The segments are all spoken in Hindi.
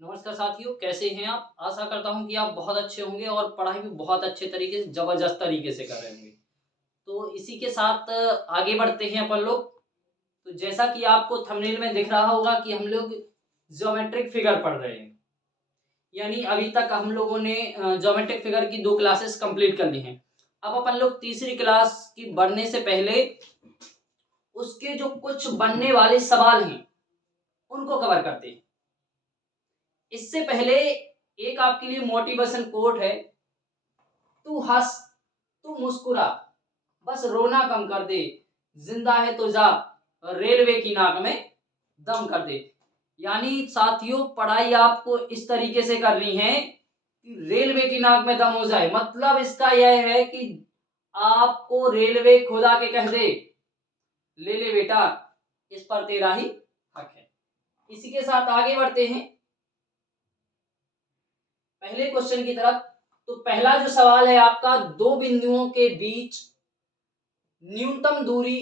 नमस्कार साथियों, कैसे हैं आप? आशा करता हूं कि आप बहुत अच्छे होंगे और पढ़ाई भी बहुत अच्छे तरीके से, ज़बरदस्त तरीके से कर रहे होंगे। तो इसी के साथ आगे बढ़ते हैं अपन लोग। तो जैसा कि आपको थंबनेल में दिख रहा होगा कि हम लोग ज्योमेट्रिक फिगर पढ़ रहे हैं। यानी अभी तक हम लोगों ने ज्योमेट्रिक फिगर की 2 क्लासेस कंप्लीट कर ली हैं। अब अपन लोग तीसरी क्लास की बढ़ने से पहले उसके जो कुछ बनने वाले सवाल हैं, उनको कवर करते हैं। इससे पहले एक आपके लिए मोटिवेशन कोट है। तू हंस, तू मुस्कुरा, बस रोना कम कर दे, जिंदा है तो जा, रेलवे की नाक में दम कर दे। यानी साथियों, पढ़ाई आपको इस तरीके से करनी है कि रेलवे की नाक में दम हो जाए। मतलब इसका यह है कि आपको रेलवे खुदा के कह दे, ले ले बेटा, इस पर तेरा ही हक है। इसी के साथ आगे बढ़ते हैं पहले क्वेश्चन की तरफ। तो पहला जो सवाल है आपका, दो बिंदुओं के बीच न्यूनतम दूरी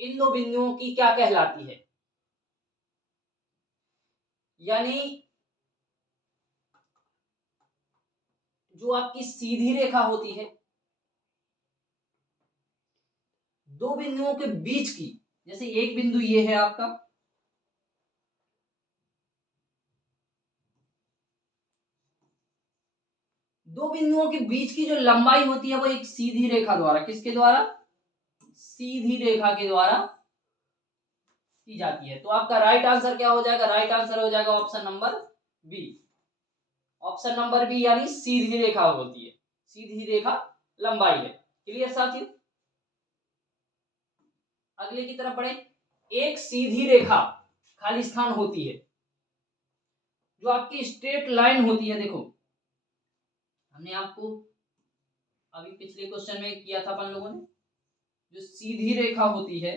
इन दो बिंदुओं की क्या कहलाती है? यानी जो आपकी सीधी रेखा होती है, दो बिंदुओं के बीच की, जैसे एक बिंदु ये है आपका, दो बिंदुओं के बीच की जो लंबाई होती है वो एक सीधी रेखा द्वारा, किसके द्वारा? सीधी रेखा के द्वारा की जाती है। तो आपका राइट आंसर क्या हो जाएगा? राइट आंसर हो जाएगा option number B. Option number B, यानी सीधी रेखा होती है, सीधी रेखा लंबाई है। क्लियर साथियों? अगले की तरफ बढ़े। एक सीधी रेखा खाली स्थान होती है, जो आपकी स्ट्रेट लाइन होती है। देखो, हमने आपको अभी पिछले क्वेश्चन में किया था अपन लोगों ने, जो सीधी रेखा होती है,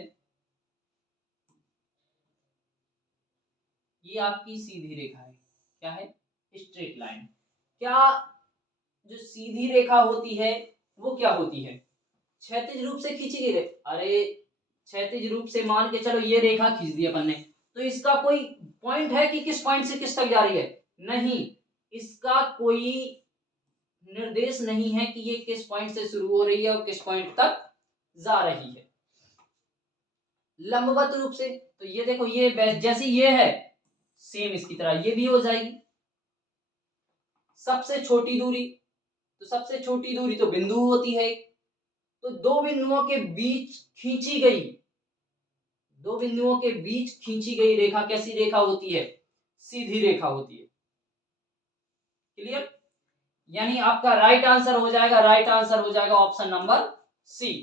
ये आपकी सीधी रेखा है। क्या है? Straight line. क्या जो सीधी रेखा होती है वो क्या होती है? क्षैतिज रूप से खींची गई। अरे, क्षैतिज रूप से मान के चलो ये रेखा खींच दी अपन ने, तो इसका कोई पॉइंट है कि किस पॉइंट से किस तक जा रही है? नहीं, इसका कोई निर्देश नहीं है कि ये किस पॉइंट से शुरू हो रही है और किस पॉइंट तक जा रही है। लंबवत रूप से, तो ये देखो, ये जैसी ये है, सेम इसकी तरह ये भी हो जाएगी। सबसे छोटी दूरी, तो सबसे छोटी दूरी तो बिंदु होती है। तो दो बिंदुओं के बीच खींची गई, दो बिंदुओं के बीच खींची गई रेखा कैसी रेखा होती है? सीधी रेखा होती है। क्लियर? यानी आपका राइट आंसर हो जाएगा, राइट आंसर हो जाएगा ऑप्शन नंबर सी।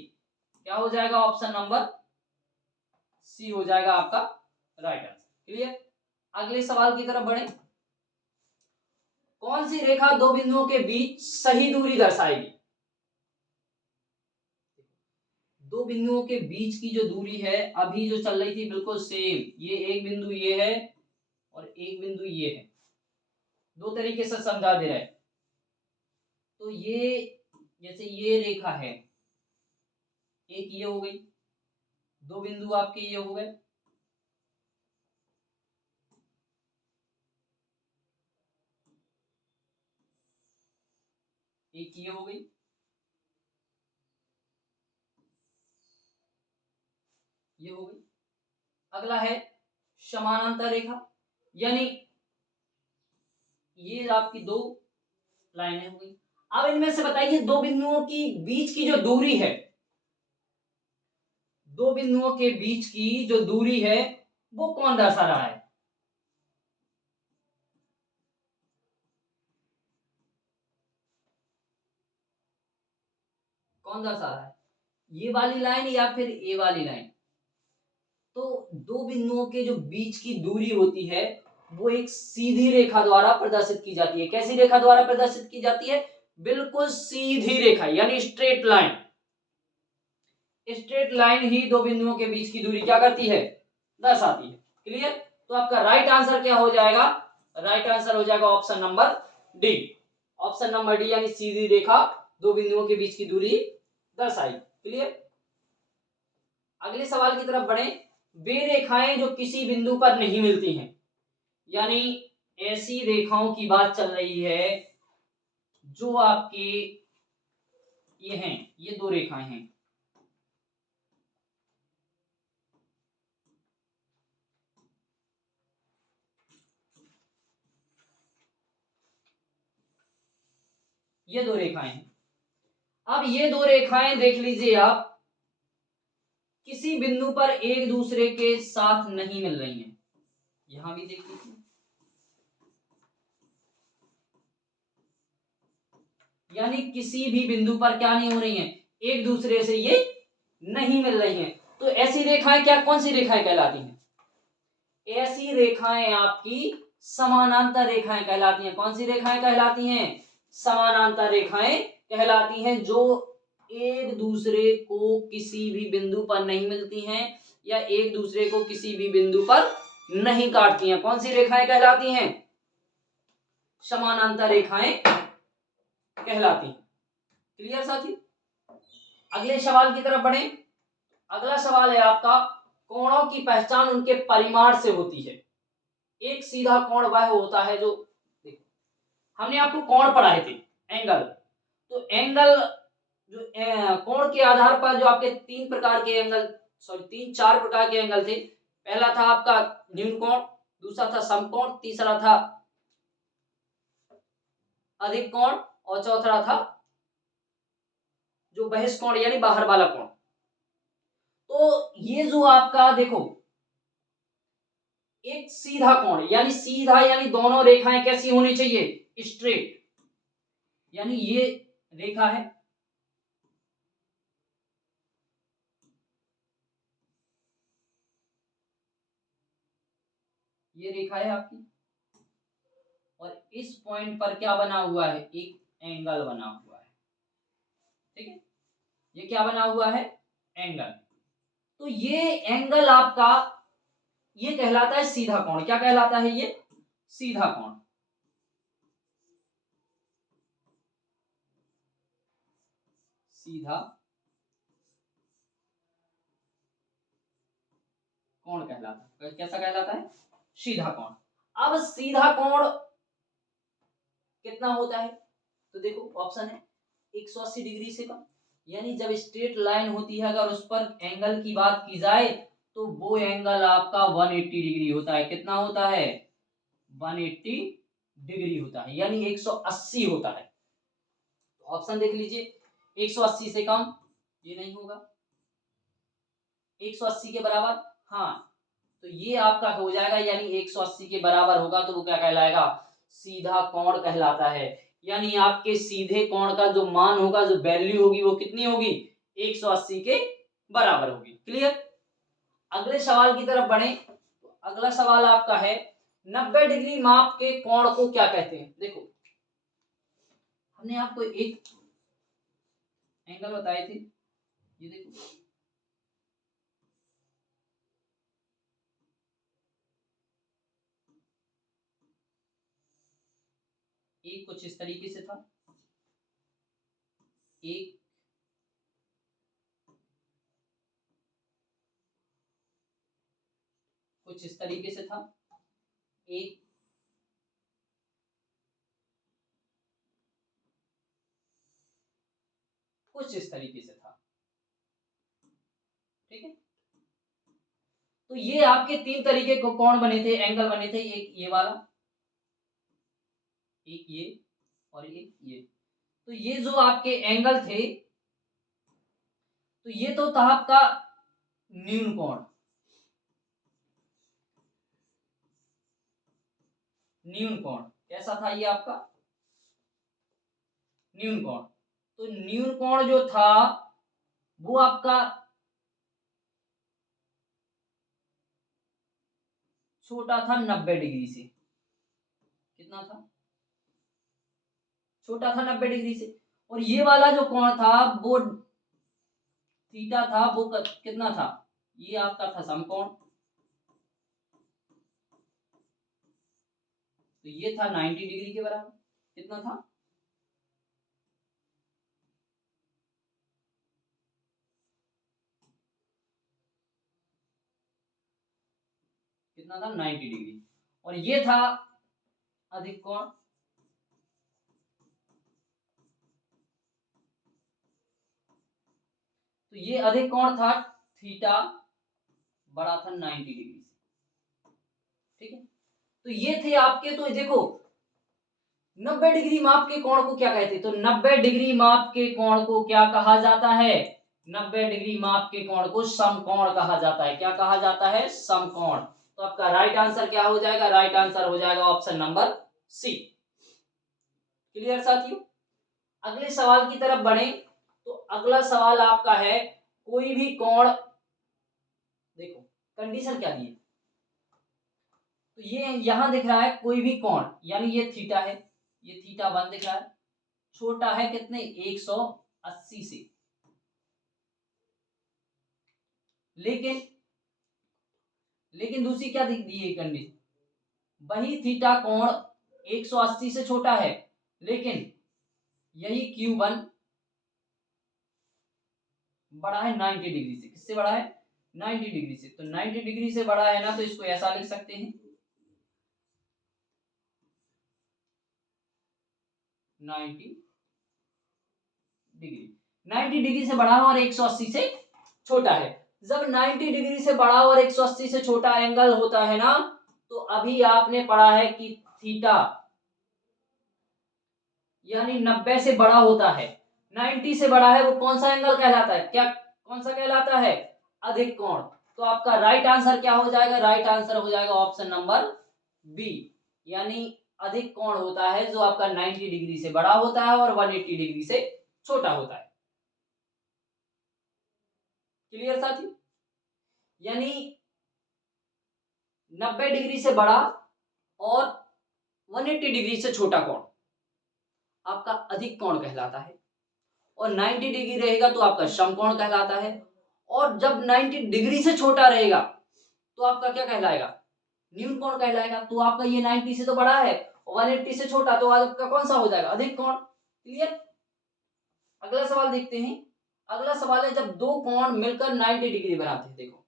क्या हो जाएगा? ऑप्शन नंबर सी हो जाएगा आपका राइट आंसर। क्लियर? अगले सवाल की तरफ बढ़े। कौन सी रेखा दो बिंदुओं के बीच सही दूरी दर्शाएगी? दो बिंदुओं के बीच की जो दूरी है अभी जो चल रही थी, बिल्कुल सेम, ये एक बिंदु ये है और एक बिंदु ये है। दो तरीके से समझा दे रहा है। तो ये, जैसे ये रेखा है, एक ये हो गई, दो बिंदु आपके ये हो गए, एक ये हो गई, ये हो गई। अगला है समानांतर रेखा, यानी ये आपकी दो लाइनें हो गई। अब इनमें से बताइए, दो बिंदुओं की बीच की जो दूरी है, दो बिंदुओं के बीच की जो दूरी है वो कौन दर्शा रहा है? कौन दर्शा रहा है? ये वाली लाइन या फिर ये वाली लाइन? तो दो बिंदुओं के जो बीच की दूरी होती है वो एक सीधी रेखा द्वारा प्रदर्शित की जाती है। कैसी रेखा द्वारा प्रदर्शित की जाती है? बिल्कुल सीधी रेखा, यानी स्ट्रेट लाइन। स्ट्रेट लाइन ही दो बिंदुओं के बीच की दूरी क्या करती है? दर्शाती है। क्लियर? तो आपका राइट आंसर क्या हो जाएगा? राइट आंसर हो जाएगा option number D. Option number D, यानी सीधी रेखा दो बिंदुओं के बीच की दूरी दर्शाई। क्लियर? अगले सवाल की तरफ बढ़े। वे रेखाएं जो किसी बिंदु पर नहीं मिलती हैं, यानी ऐसी रेखाओं की बात चल रही है जो आपके ये हैं, ये दो रेखाएं हैं, ये दो रेखाएं हैं। अब ये दो रेखाएं देख लीजिए आप, किसी बिंदु पर एक दूसरे के साथ नहीं मिल रही हैं। यहां भी देख लीजिए, यानी किसी भी बिंदु पर क्या नहीं हो रही हैं, एक दूसरे से ये नहीं मिल रही हैं। तो ऐसी रेखाएं क्या, कौन सी रेखाएं कहलाती हैं? ऐसी रेखाएं आपकी समानांतर रेखाएं कहलाती हैं। कौन सी रेखाएं कहलाती हैं? समानांतर रेखाएं कहलाती हैं, जो एक दूसरे को किसी भी बिंदु पर नहीं मिलती हैं या एक दूसरे को किसी भी बिंदु पर नहीं काटती हैं। कौन सी रेखाएं कहलाती हैं? समानांतर रेखाएं कहलाती हैं। क्लियर साथी? अगले सवाल की तरफ बढ़े। अगला सवाल है आपका, कोणों की पहचान उनके परिमाण से होती है। एक सीधा कोण वह होता है जो, देखो हमने आपको कोण पढ़ाए थे, एंगल। तो एंगल जो कोण के आधार पर जो आपके तीन प्रकार के एंगल, सॉरी तीन चार प्रकार के एंगल थे। पहला था आपका न्यून कोण, दूसरा था समकोण, तीसरा था अधिक कोण और चौथा था जो बहिष्कोण यानी बाहर वाला कोण। तो ये जो आपका देखो, एक सीधा कोण यानी सीधा, यानी दोनों रेखाएं कैसी होनी चाहिए? स्ट्रेट। यानी ये रेखा है, ये रेखा है आपकी, और इस पॉइंट पर क्या बना हुआ है? एक एंगल बना हुआ है। ठीक है, ये क्या बना हुआ है? एंगल। तो ये एंगल आपका ये कहलाता है सीधा कोण। क्या कहलाता है? ये सीधा कोण। सीधा कोण कहलाता है। कैसा कहलाता है? सीधा कोण। अब सीधा कोण कितना होता है? तो देखो ऑप्शन है 180 डिग्री से कम। यानी जब स्ट्रेट लाइन होती है, अगर उस पर एंगल की बात की जाए तो वो एंगल आपका 180 डिग्री होता है। कितना होता है? 180 डिग्री होता है, यानी 180 होता है। तो ऑप्शन देख लीजिए, 180 से कम ये नहीं होगा, 180 के बराबर हाँ, तो ये आपका हो जाएगा, यानी 180 के बराबर होगा तो वो क्या कहलाएगा? सीधा कोण कहलाता है। यानी आपके सीधे कोण का जो मान होगा, जो वैल्यू होगी, वो कितनी होगी? 180 के बराबर होगी। क्लियर? अगले सवाल की तरफ बढ़े। तो अगला सवाल आपका है, 90 डिग्री माप के कोण को क्या कहते हैं? देखो हमने आपको एक एंगल बताए थे, ये देखो, एक कुछ इस तरीके से था, एक कुछ इस तरीके से था, एक कुछ इस तरीके से था। ठीक है, तो ये आपके तीन तरीके को कोण बने थे, एंगल बने थे। एक ये वाला, एक ये, और एक ये। तो ये जो आपके एंगल थे, तो ये तो था आपका न्यून कोण। न्यून कोण कैसा था? ये आपका न्यून कोण। तो न्यून कोण जो था वो आपका छोटा था 90 डिग्री से। कितना था? छोटा था 90 डिग्री से। और ये वाला जो कोण था वो थीटा था, वो कितना था? ये आपका था समकोण। तो ये था 90 डिग्री के बराबर। कितना था? कितना था? 90 डिग्री। और ये था अधिक कोण, तो ये अधिक कोण था थीटा बड़ा था 90 डिग्री से, ठीक है। तो ये थे आपके, तो देखो 90 डिग्री माप के कोण को क्या कहते हैं, तो 90 डिग्री माप के कोण को क्या कहा जाता है, 90 डिग्री माप के कोण को समकोण कहा जाता है। क्या कहा जाता है, समकोण। तो आपका राइट आंसर क्या हो जाएगा, राइट आंसर हो जाएगा ऑप्शन नंबर सी। क्लियर साथियों। अगले सवाल की तरफ बढ़े, तो अगला सवाल आपका है, कोई भी कोण, देखो कंडीशन क्या दी है, तो ये यहां दिख रहा है कोई भी कोण, यानी ये थीटा है, ये थीटा 1 दिख रहा है, छोटा है कितने 180 से, लेकिन दूसरी क्या दिख दी है कंडीशन, वही थीटा कोण 180 से छोटा है, लेकिन यही Q1 बड़ा है 90 डिग्री से। किससे बड़ा है, 90 डिग्री से। तो 90 डिग्री से बड़ा है ना, तो इसको ऐसा लिख सकते हैं 90 डिग्री, 90 डिग्री से बड़ा है और 180 से छोटा है। जब 90 डिग्री से बड़ा और 180 से छोटा एंगल होता है ना, तो अभी आपने पढ़ा है कि थीटा यानी 90 से बड़ा होता है, 90 से बड़ा है, वो कौन सा एंगल कहलाता है, क्या कौन सा कहलाता है, अधिक कोण। तो आपका राइट आंसर क्या हो जाएगा, राइट आंसर हो जाएगा ऑप्शन नंबर बी, यानी अधिक कोण होता है जो आपका 90 डिग्री से बड़ा होता है और 180 डिग्री से छोटा होता है। क्लियर साथी। यानी 90 डिग्री से बड़ा और 180 डिग्री से छोटा कोण आपका अधिक कोण कहलाता है, और 90 डिग्री रहेगा तो आपका समकोण कहलाता है, और जब 90 डिग्री से छोटा रहेगा तो आपका क्या कहलाएगा, न्यून कोण कहलाएगा। तो आपका ये 90 से तो बड़ा है और 180 से छोटा, तो आपका कौन सा हो जाएगा, अधिक कोण। क्लियर। अगला सवाल देखते हैं। अगला सवाल है, जब दो कोण मिलकर 90 डिग्री बनाते हैं, देखो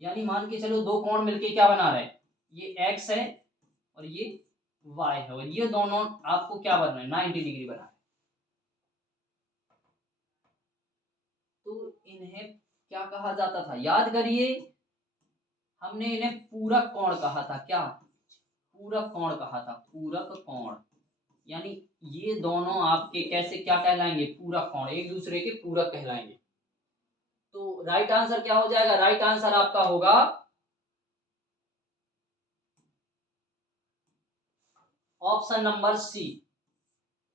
यानी मान के चलो दो कोण मिलके क्या बना रहे हैं, ये x है और ये y है, और ये दोनों आपको क्या बन रहे हैं, 90 डिग्री बना रहे हैं। तो इन्हें क्या कहा जाता था, याद करिए, हमने इन्हें पूरक कोण कहा था। क्या, पूरक कोण कहा था, पूरक कोण। यानी ये दोनों आपके कैसे क्या कहलाएंगे, पूरक कोण, एक दूसरे के पूरक कहलाएंगे। तो राइट आंसर क्या हो जाएगा, राइट आंसर आपका होगा ऑप्शन नंबर सी।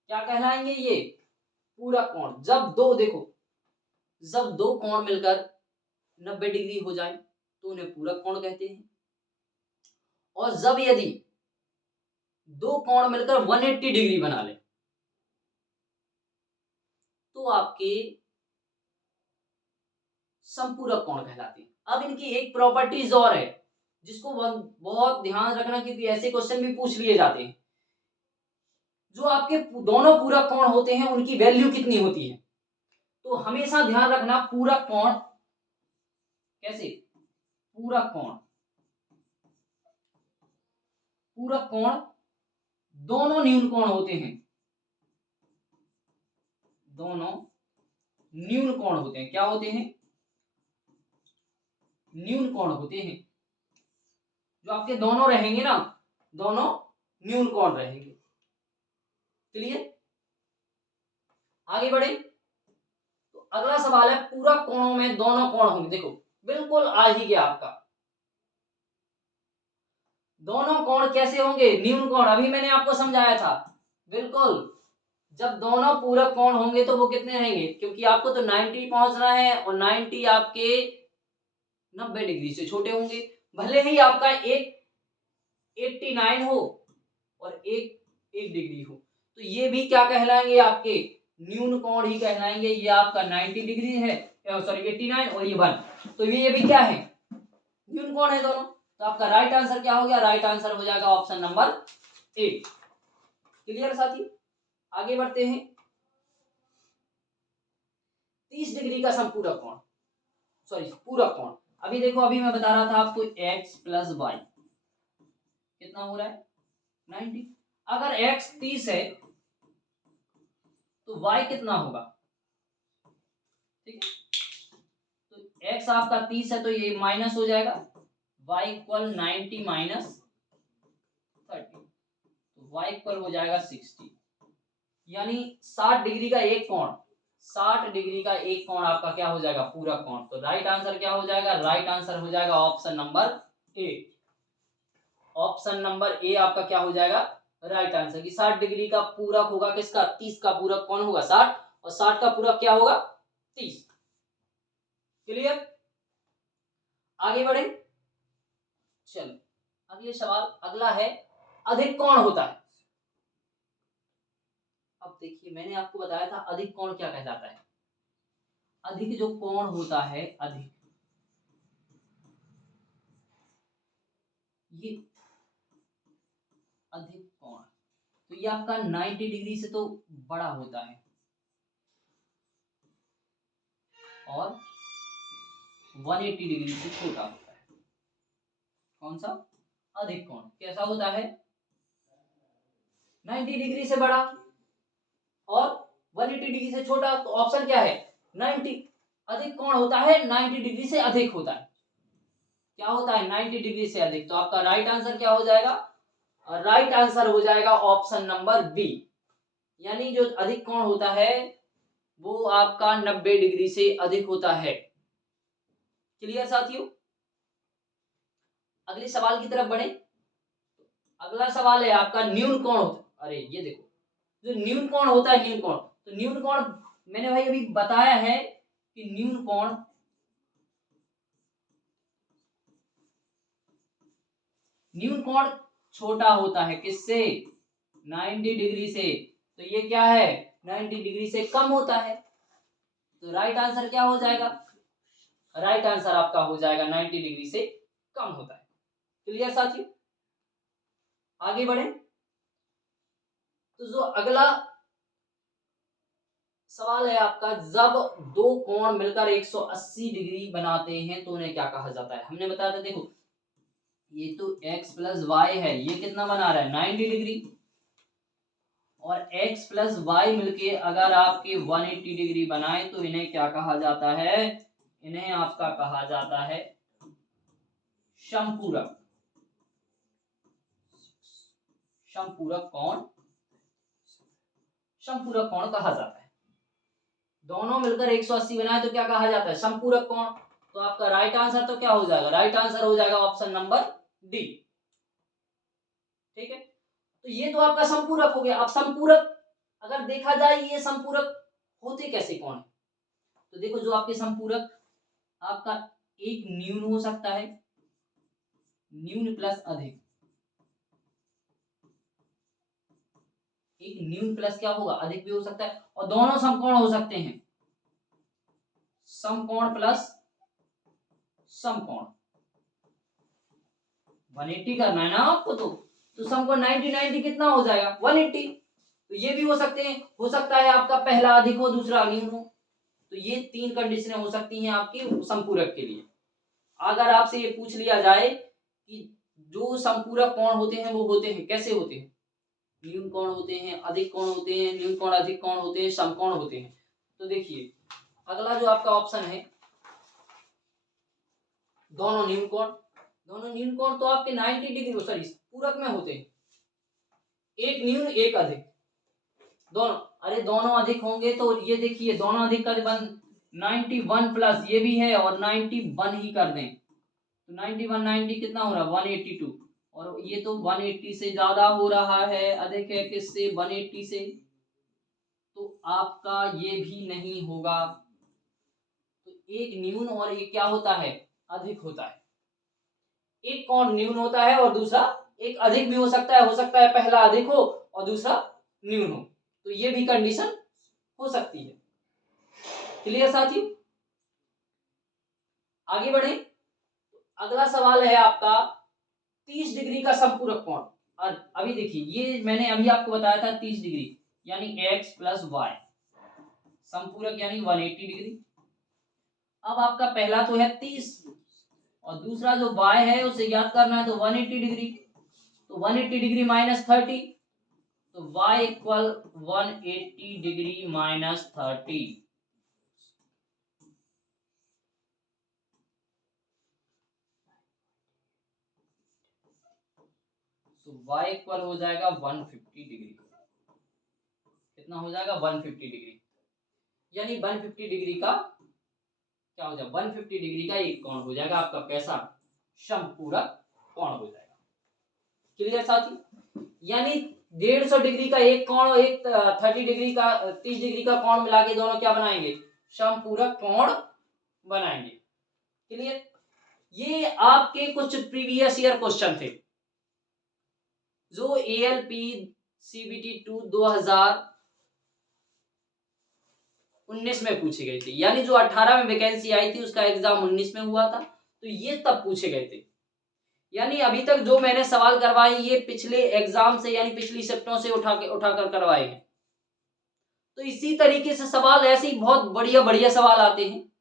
क्या कहलाएंगे ये, पूरक कोण। जब दो, देखो जब दो कोण मिलकर 90 डिग्री हो जाए तो उन्हें पूरक कोण कहते हैं, और जब यदि दो कोण मिलकर 180 डिग्री बना ले तो आपके समपूरक कोण कहलाते हैं। अब इनकी एक प्रॉपर्टीज और है जिसको बहुत ध्यान रखना, क्योंकि ऐसे क्वेश्चन भी पूछ लिए जाते हैं। जो आपके दोनों पूरक कोण होते हैं उनकी वैल्यू कितनी होती है, तो हमेशा ध्यान रखना पूरक कोण कैसे, पूरक कोण, पूरक कोण दोनों न्यून कोण होते हैं, दोनों न्यून कोण होते हैं। क्या होते हैं, न्यून कोण होते हैं। जो आपके दोनों रहेंगे ना, दोनों न्यून कोण रहेंगे। क्लियर। आगे बढ़े, तो अगला सवाल है, पूरक कोणों में दोनों कोण होंगे। देखो बिल्कुल आ ही गया आपका, दोनों कोण कैसे होंगे, न्यून कोण। अभी मैंने आपको समझाया था, बिल्कुल जब दोनों पूरक कोण होंगे तो वो कितने रहेंगे, क्योंकि आपको तो 90 पहुंचना है और 90 आपके 90 डिग्री से छोटे होंगे। भले ही आपका एक 89 हो और एक 1 डिग्री हो, तो ये भी क्या कहलाएंगे, आपके न्यून कोण ही कहलाएंगे। ये आपका 90 डिग्री है, सॉरी 89, और ये 1, तो ये भी क्या है, न्यून कोण है दोनों। तो आपका राइट आंसर क्या हो गया, राइट आंसर हो जाएगा ऑप्शन नंबर 8। क्लियर साथी। आगे बढ़ते हैं। 30 डिग्री का समपूरक कोण, सॉरी पूरक कोण। अभी देखो, अभी मैं बता रहा था आपको x प्लस वाई कितना हो रहा है 90। अगर x 30 है तो y कितना होगा? ठीक है, तो x आपका 30 है तो ये माइनस हो जाएगा, y इक्वल 90 माइनस 30, तो y इक्वल हो जाएगा 60। यानी 60 डिग्री का एक कोण, 60 डिग्री का एक कोण आपका क्या हो जाएगा? पूरा कोण। तो राइट आंसर क्या हो जाएगा? राइट आंसर हो जाएगा option number A. Option number A आपका क्या हो जाएगा? Right answer. कि 60 डिग्री का पूरक होगा किसका? 30 का पूरक कौन होगा? 60, और 60 का पूरक क्या होगा? 30। क्लियर? आगे बढ़े, चलो अगले सवाल। अगला है अधिक कोण होता है। अब देखिए मैंने आपको बताया था अधिक कोण क्या कहलाता है। अधिक जो कोण होता है, अधिक, ये अधिक कोण, तो ये आपका 90 डिग्री से तो बड़ा होता है और 180 डिग्री से छोटा होता है। कौन सा? अधिक कोण। कैसा होता है? 90 डिग्री से बड़ा और 180 डिग्री से छोटा। तो ऑप्शन क्या है? 90। अधिक कोण होता है 90 डिग्री से अधिक होता है। क्या होता है? 90 डिग्री से अधिक। तो आपका राइट आंसर क्या हो जाएगा? राइट आंसर हो जाएगा ऑप्शन नंबर बी। यानी जो अधिक कोण होता है वो आपका 90 डिग्री से अधिक होता है। क्लियर साथियों? अगले सवाल की तरफ बढ़े। अगला सवाल है आपका न्यून कोण होता। अरे ये देखो, जो न्यून कोण होता है, न्यून कोण, तो न्यून कोण मैंने भाई अभी बताया है कि न्यून कोण छोटा होता है किससे? 90 डिग्री से। तो ये क्या है? 90 डिग्री से कम होता है। तो राइट आंसर क्या हो जाएगा? राइट आंसर आपका हो जाएगा 90 डिग्री से कम होता है। क्लियर साथियों? आगे बढ़े। तो जो अगला सवाल है आपका, जब दो कोण मिलकर 180 डिग्री बनाते हैं तो उन्हें क्या कहा जाता है? हमने बताया था, देखो ये तो x प्लस वाई है, ये कितना बना रहा है? 90 डिग्री। और x प्लस वाई मिलके अगर आपके 180 डिग्री बनाए तो इन्हें क्या कहा जाता है? इन्हें आपका कहा जाता है समपूरक। समपूरक कोण, समपूरक कोण कहा जाता है। दोनों मिलकर 180 बनाए तो क्या कहा जाता है? समपूरक कोण। तो आपका राइट आंसर तो क्या हो जाएगा? राइट आंसर हो जाएगा ऑप्शन नंबर डी। ठीक है, तो ये तो आपका संपूरक हो गया। अब संपूरक अगर देखा जाए, ये संपूरक होते कैसे कौन है? तो देखो, जो आपके संपूरक आपका एक न्यून हो सकता है, न्यून प्लस अधिक, एक न्यून प्लस क्या होगा? अधिक भी हो सकता है। और दोनों समकोण हो सकते हैं, समकोण प्लस समकोण। 180 करना है ना आपको, तो समकोण 90 90 कितना हो जाएगा? 180। तो ये भी हो सकते हैं, हो सकता है आपका पहला अधिक हो दूसरा न्यून हो। तो ये तीन कंडीशनें हो सकती हैं आपकी संपूरक के लिए। अगर आपसे ये पूछ लिया जाए कि जो संपूरक कोण होते हैं वो होते हैं कैसे होते हैं? न्यून कोण होते हैं, अधिक कोण होते हैं, न्यून कोण अधिक कोण होते हैं, समकोण होते हैं। तो देखिए अगला जो आपका ऑप्शन है, दोनों न्यून कोण। दोनों न्यून कोण तो आपके 90 डिग्री सॉरी पूरक में होते हैं, एक न्यून एक अधिक। दोनों, अरे दोनों अधिक होंगे तो ये देखिए दोनों अधिक कर 91 प्लस ये भी है और 91 ही कर दें तो 91 90 कितना हो रहा है? 182। और ये तो 180 से ज्यादा हो रहा है, अधिक है किससे? 180 से। तो आपका ये भी नहीं होगा। तो एक न्यून और एक क्या होता है? अधिक होता है। एक कोण न्यून होता है और दूसरा एक अधिक भी हो सकता है पहला अधिक हो और दूसरा न्यून हो। तो ये भी कंडीशन हो सकती है। क्लियर साथियों? आगे बढ़े। अगला सवाल है आपका 30 डिग्री का संपूरक कोण। और अभी देखिए ये मैंने अभी आपको बताया था 30 डिग्री यानी x प्लस वाई, संपूरक यानी 180 डिग्री। अब आपका पहला तो है 30 और दूसरा जो y है उसे याद करना है तो 180 डिग्री। तो 180 डिग्री माइनस 30, तो y इक्वल 180 डिग्री माइनस 30। तो y इक्वल हो जाएगा 150 डिग्री। कितना हो जाएगा? 150 डिग्री। यानी 150 डिग्री का क्या हो जाएगा? 150 डिग्री का एक कोण हो जाएगा आपका कैसा? समपूरक कोण हो जाएगा। क्लियर साथी? यानी 150 डिग्री का एक कोण और एक 30 डिग्री का 30 डिग्री का कोण मिला के दोनों क्या बनाएंगे? समपूरक कोण बनाएंगे। क्लियर? ये आपके कुछ प्रीवियस ईयर क्वेश्चन थे जो ALP CBT 2 2019 में पूछे गए थे। यानी जो 18 में वैकेंसी आई थी उसका एग्जाम 19 में हुआ था, तो ये तब पूछे गए थे। यानी अभी तक जो मैंने सवाल करवाए ये पिछले एग्जाम से यानी पिछली शिफ्टों से उठाकर करवाए हैं। तो इसी तरीके से सवाल ऐसे ही बहुत बढ़िया बढ़िया सवाल आते हैं।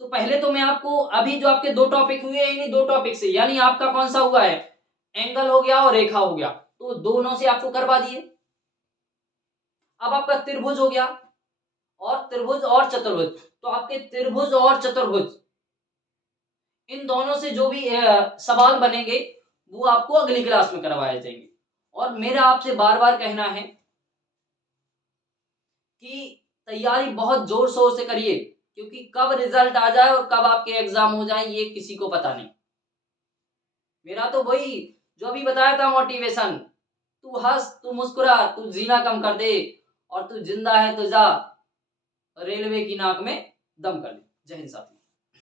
तो पहले तो मैं आपको अभी जो आपके दो टॉपिक हुए हैं, इन्हीं दो टॉपिक से, यानी आपका कौन सा हुआ है? एंगल हो गया और रेखा हो गया, तो दोनों से आपको करवा दिए। अब आपका त्रिभुज हो गया, और त्रिभुज और चतुर्भुज, तो आपके त्रिभुज और चतुर्भुज इन दोनों से जो भी सवाल बनेंगे वो आपको अगली क्लास में करवाए जाएंगे। और मेरा आपसे बार बार कहना है कि तैयारी बहुत जोर शोर से करिए, क्योंकि कब रिजल्ट आ जाए और कब आपके एग्जाम हो जाए ये किसी को पता नहीं। मेरा तो वही जो अभी बताया था मोटिवेशन, तू हंस, तू मुस्कुरा, तू जीना कम कर दे, और तू जिंदा है तो जा रेलवे की नाक में दम कर दे। जय हिंद साथी।